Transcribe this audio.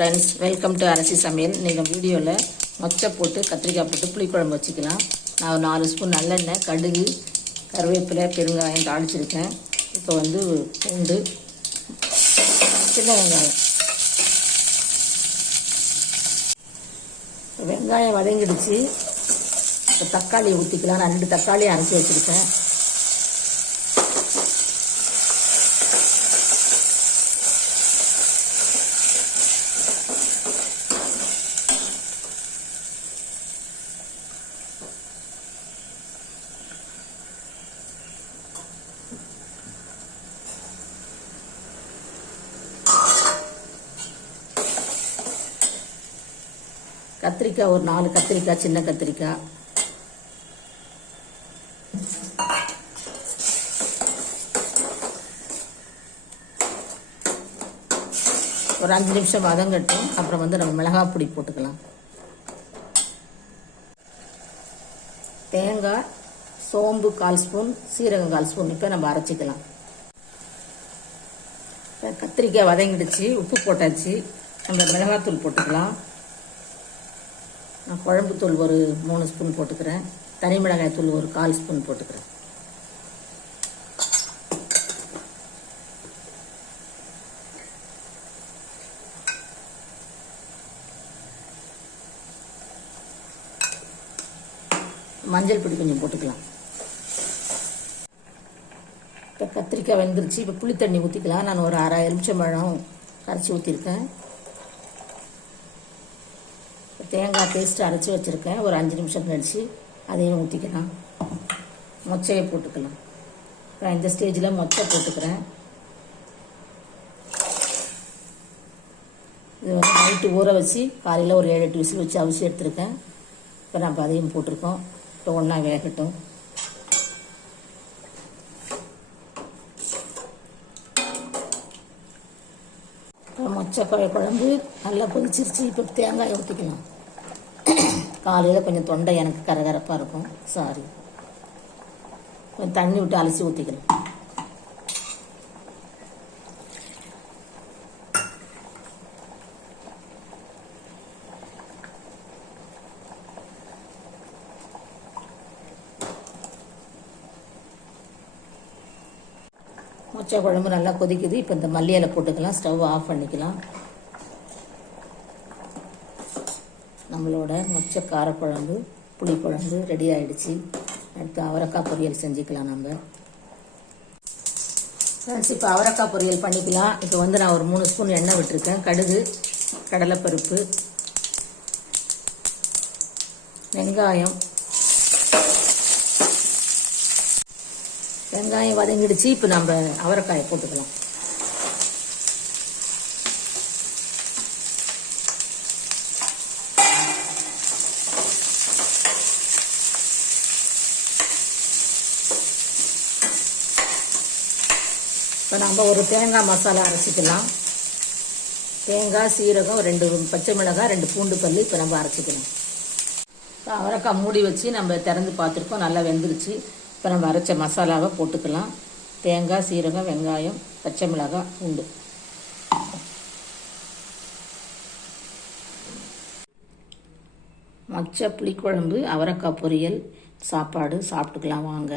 Friends welcome to அரசி சமையல். நீங்கள் வீடியோவில் மொச்சை போட்டு கத்திரிக்காய் போட்டு புளிக்குழம்பு வச்சுக்கலாம். நான் ஒரு நாலு ஸ்பூன் நல்லெண்ணெய் கடுகு கருவேப்பிலை பெருங்காயம் தாளிச்சிருக்கேன். இப்போ வந்து பூண்டு சின்ன வெங்காயம். வெங்காயம் வதங்கிடுச்சு. இப்போ தக்காளி ஊற்றிக்கலாம் நான் ரெண்டு தக்காளி அரைச்சி வச்சுருக்கேன். கத்திரிக்காய் ஒரு நாலு கத்திரிக்காய் சின்ன கத்திரிக்காய். ஒரு அஞ்சு நிமிஷம் வதங்கட்டும் அப்புறம் வந்து நம்ம மிளகாய் பொடி போட்டுக்கலாம். தேங்காய் சோம்பு கால் ஸ்பூன் சீரகம் கால் ஸ்பூன் இப்போ நம்ம அரைச்சிக்கலாம். கத்திரிக்காய் வதங்கிடுச்சு உப்பு போட்டாச்சு. நம்ம மிளகாத்தூள் போட்டுக்கலாம். குழம்புத்தூள் ஒரு மூணு ஸ்பூன் போட்டுக்கிறேன். தனி மிளகாய் தூள் ஒரு கால் ஸ்பூன் போட்டுக்கிறேன். மஞ்சள் பொடி கொஞ்சம் போட்டுக்கலாம். இப்போ கத்திரிக்காய் வெந்துருச்சு. இப்போ புளி தண்ணி ஊற்றிக்கலாம் நான் ஒரு அரை எலுமிச்சம்பழம் கரைச்சி ஊற்றிருக்கேன் தேங்காய் பேஸ்ட்டு அரைச்சி வச்சுருக்கேன். ஒரு அஞ்சு நிமிஷம் கழிச்சு அதையும் ஊற்றிக்கலாம் மொச்சையை போட்டுக்கலாம். நான் இந்த ஸ்டேஜில் மொச்சை போட்டுக்கிறேன். இது வந்து நைட்டு ஊற வச்சு காலையில் ஒரு ஏழு எட்டு விசில் வச்சு அவிச்சு எடுத்துருக்கேன். இப்போ நம்ம அதையும் போட்டிருக்கோம். இப்போ ஒன்றா வேகட்டும். இப்போ குழம்பு நல்லா கொதிச்சிருச்சு. இப்போ தேங்காய் ஊற்றிக்கலாம் காலையில் கொஞ்சம் தொண்டை எனக்கு கரகரப்பாக இருக்கும். சாரி கொஞ்சம் தண்ணி விட்டு அலசி ஊற்றிக்கலாம் மொச்சை குழம்பு நல்லா கொதிக்குது. இப்போ இந்த மல்லியலை போட்டுக்கலாம். ஸ்டவ் ஆஃப் பண்ணிக்கலாம். நம்மளோட மொச்சை காரக்குழம்பு புளிக்குழம்பு ரெடி ஆகிடுச்சு அடுத்து அவரைக்காய் பொரியல் செஞ்சுக்கலாம் நம்ம ஃப்ரெண்ட்ஸ் இப்போ அவரைக்காய் பொரியல் பண்ணிக்கலாம். இப்போ வந்து நான் ஒரு மூணு ஸ்பூன் எண்ணெய் விட்டுருக்கேன். கடுகு கடலைப்பருப்பு வெங்காயம். வெங்காயம் வதங்கிடுச்சு. இப்போ நம்ம அவரைக்காயை போட்டுக்கலாம். இப்போ நம்ம ஒரு தேங்காய் மசாலா அரைச்சிக்கலாம். தேங்காய் சீரகம் ரெண்டு பச்சை மிளகாய் ரெண்டு பூண்டு பல்லு இப்போ நம்ம அரைச்சிக்கலாம். இப்போ அவரைக்காய் மூடி வச்சு நம்ம திறந்து பார்த்துருக்கோம். நல்லா வெந்துருச்சு. இப்போ நம்ம அரைச்ச மசாலாவை போட்டுக்கலாம். தேங்காய் சீரகம் வெங்காயம் பச்சை மிளகாய் பூண்டு. மச்ச புளிக்குழம்பு அவரைக்காய் பொரியல் சாப்பாடு சாப்பிட்டுக்கலாம் வாங்க.